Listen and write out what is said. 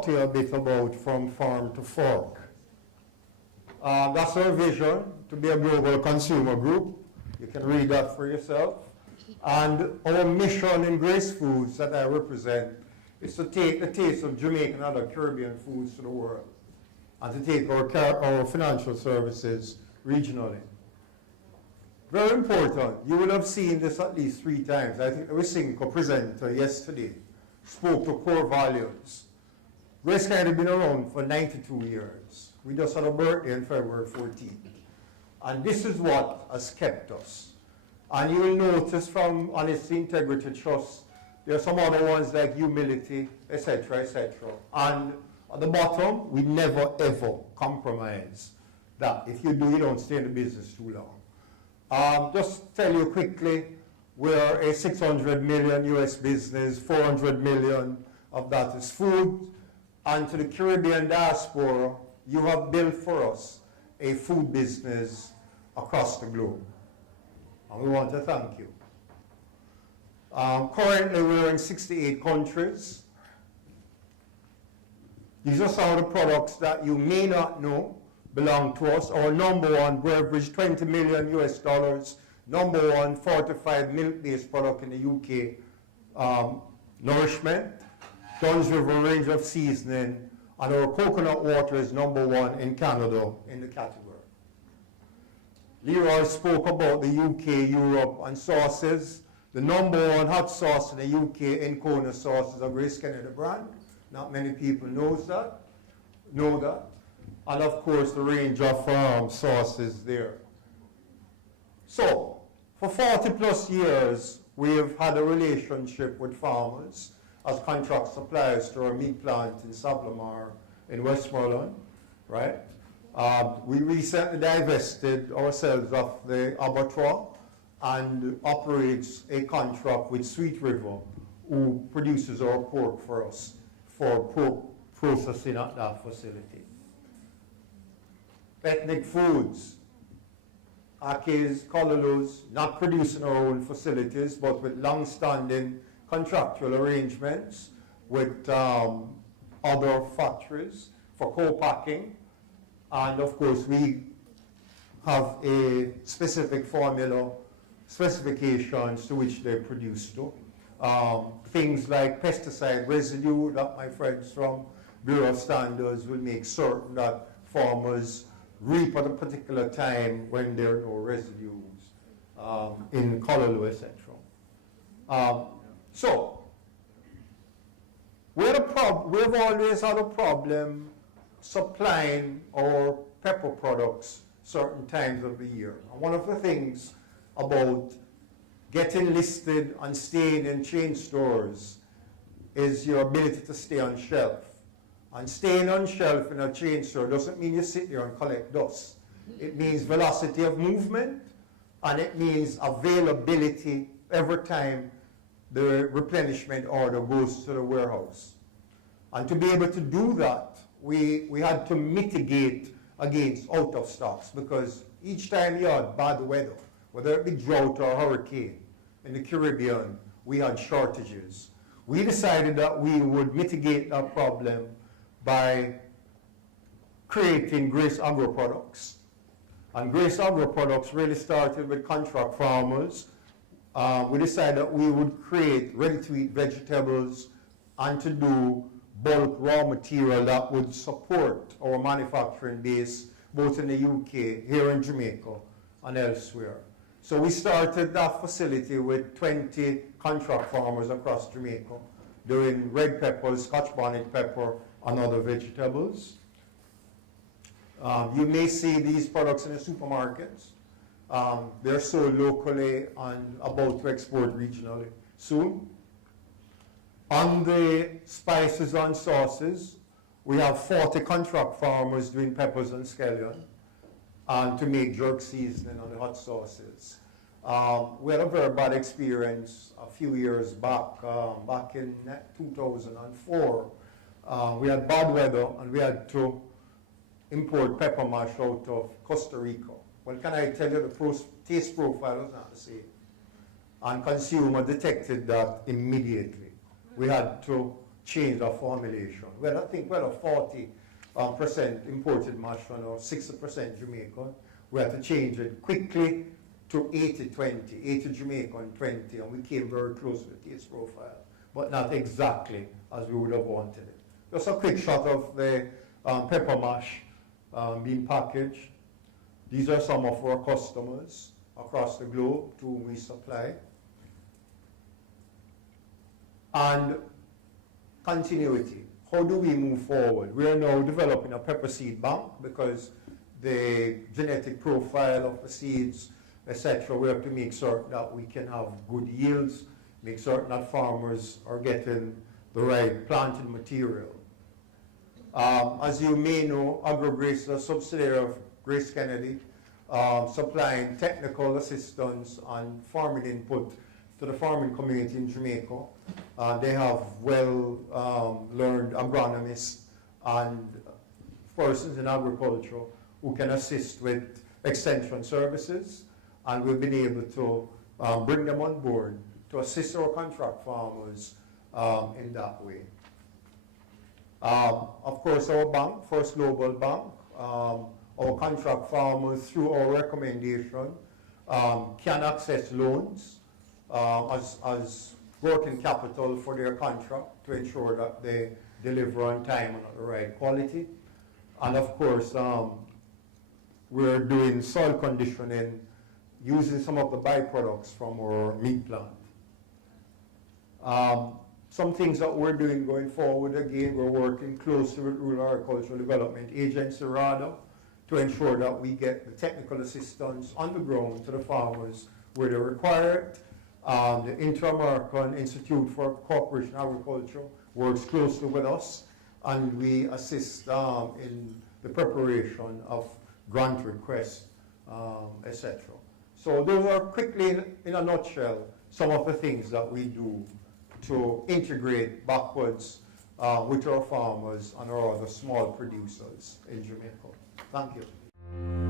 talk to you a bit about From Farm to Fork. That's our vision, to be a global consumer group. You can read that for yourself. And our mission in Grace Foods that I represent is to take the taste of Jamaican and other Caribbean foods to the world, and to take our financial services regionally. Very important. You will have seen this at least 3 times. I think the Wisynco presenter yesterday spoke to core values. GraceKennedy has been around for 92 years. We just had a birthday on February 14th. And this is what has kept us. And you will notice from honesty, integrity, trust, there are some other ones like humility, etc., etc. And at the bottom, we never ever compromise that. If you do, you don't stay in the business too long. Just tell you quickly, we're a 600 million US business, 400 million of that is food. And to the Caribbean diaspora, you have built for us a food business across the globe. And we want to thank you. Currently, we're in 68 countries. These are some of the products that you may not know belong to us. Our number 1 beverage, $20 million US, number 1 fortified milk-based product in the UK, Nourishment, Dunn's River range of seasoning, and our coconut water is number 1 in Canada in the category. Leroy spoke about the UK, Europe, and sauces. The number 1 hot sauce in the UK, Encona sauce, is a GraceKennedy brand. Not many people know that. And of course, the range of sauces there. So, for 40 plus years, we have had a relationship with farmers as contract suppliers to our meat plant in Sablamar in Westmoreland, right? We recently divested ourselves of the abattoir and operates a contract with Sweet River, who produces our pork for us for pork processing at that facility. Ethnic foods, Akis, Colorlus, not producing our own facilities, but with long-standing contractual arrangements with other factories for co-packing. And of course, we have a specific formula, specifications to which they produce to. Things like pesticide residue that my friends from Bureau of Standards will make certain that farmers reap at a particular time when there are no residues in Colorloo, etc. So, we've always had a problem supplying our pepper products certain times of the year. And one of the things about getting listed and staying in chain stores is your ability to stay on shelf. And staying on shelf in a chain store doesn't mean you sit there and collect dust. It means velocity of movement, and it means availability every time the replenishment order goes to the warehouse. And to be able to do that, we had to mitigate against out of stocks, because each time you had bad weather, whether it be drought or hurricane in the Caribbean, we had shortages. We decided that we would mitigate that problem by creating Grace Agro Products. And Grace Agro Products really started with contract farmers. We decided that we would create ready-to-eat vegetables and to do bulk raw material that would support our manufacturing base, both in the UK, here in Jamaica, and elsewhere. So we started that facility with 20 contract farmers across Jamaica, doing red pepper, Scotch bonnet pepper, and other vegetables. You may see these products in the supermarkets. They're sold locally and about to export regionally soon. On the spices and sauces, we have 40 contract farmers doing peppers and scallion, and to make jerk seasoning on the hot sauces. We had a very bad experience a few years back, back in 2004. We had bad weather and we had to import pepper mash out of Costa Rica. Well, can I tell you, the taste profile was not the same. And consumer detected that immediately. We had to change our formulation. Well, I think we're at 40% imported mash run or 60% Jamaican. We had to change it quickly to 80-20, 80 Jamaican, 20, and we came very close to the taste profile, but not exactly as we would have wanted it. Just a quick shot of the pepper mash being packaged. These are some of our customers across the globe to whom we supply. And continuity. How do we move forward? We are now developing a pepper seed bank because the genetic profile of the seeds, etc., we have to make certain that we can have good yields, make certain that farmers are getting the right planting material. As you may know, AgroGrace is a subsidiary of GraceKennedy, supplying technical assistance and farming input to the farming community in Jamaica. They have well-learned agronomists and persons in agriculture who can assist with extension services, and we've been able to bring them on board to assist our contract farmers in that way. Of course, our bank, First Global Bank, our contract farmers, through our recommendation, can access loans as working capital for their contract to ensure that they deliver on time and at the right quality. And of course, we're doing soil conditioning using some of the byproducts from our meat plant. Some things that we're doing going forward, again, we're working closely with Rural Agricultural Development Agency, RADA, to ensure that we get the technical assistance on the ground to the farmers where they require it. The Inter-American Institute for Cooperation in Agriculture works closely with us, and we assist in the preparation of grant requests, etc. So those are quickly, in a nutshell, some of the things that we do to integrate backwards with our farmers and our other small producers in Jamaica. Thank you.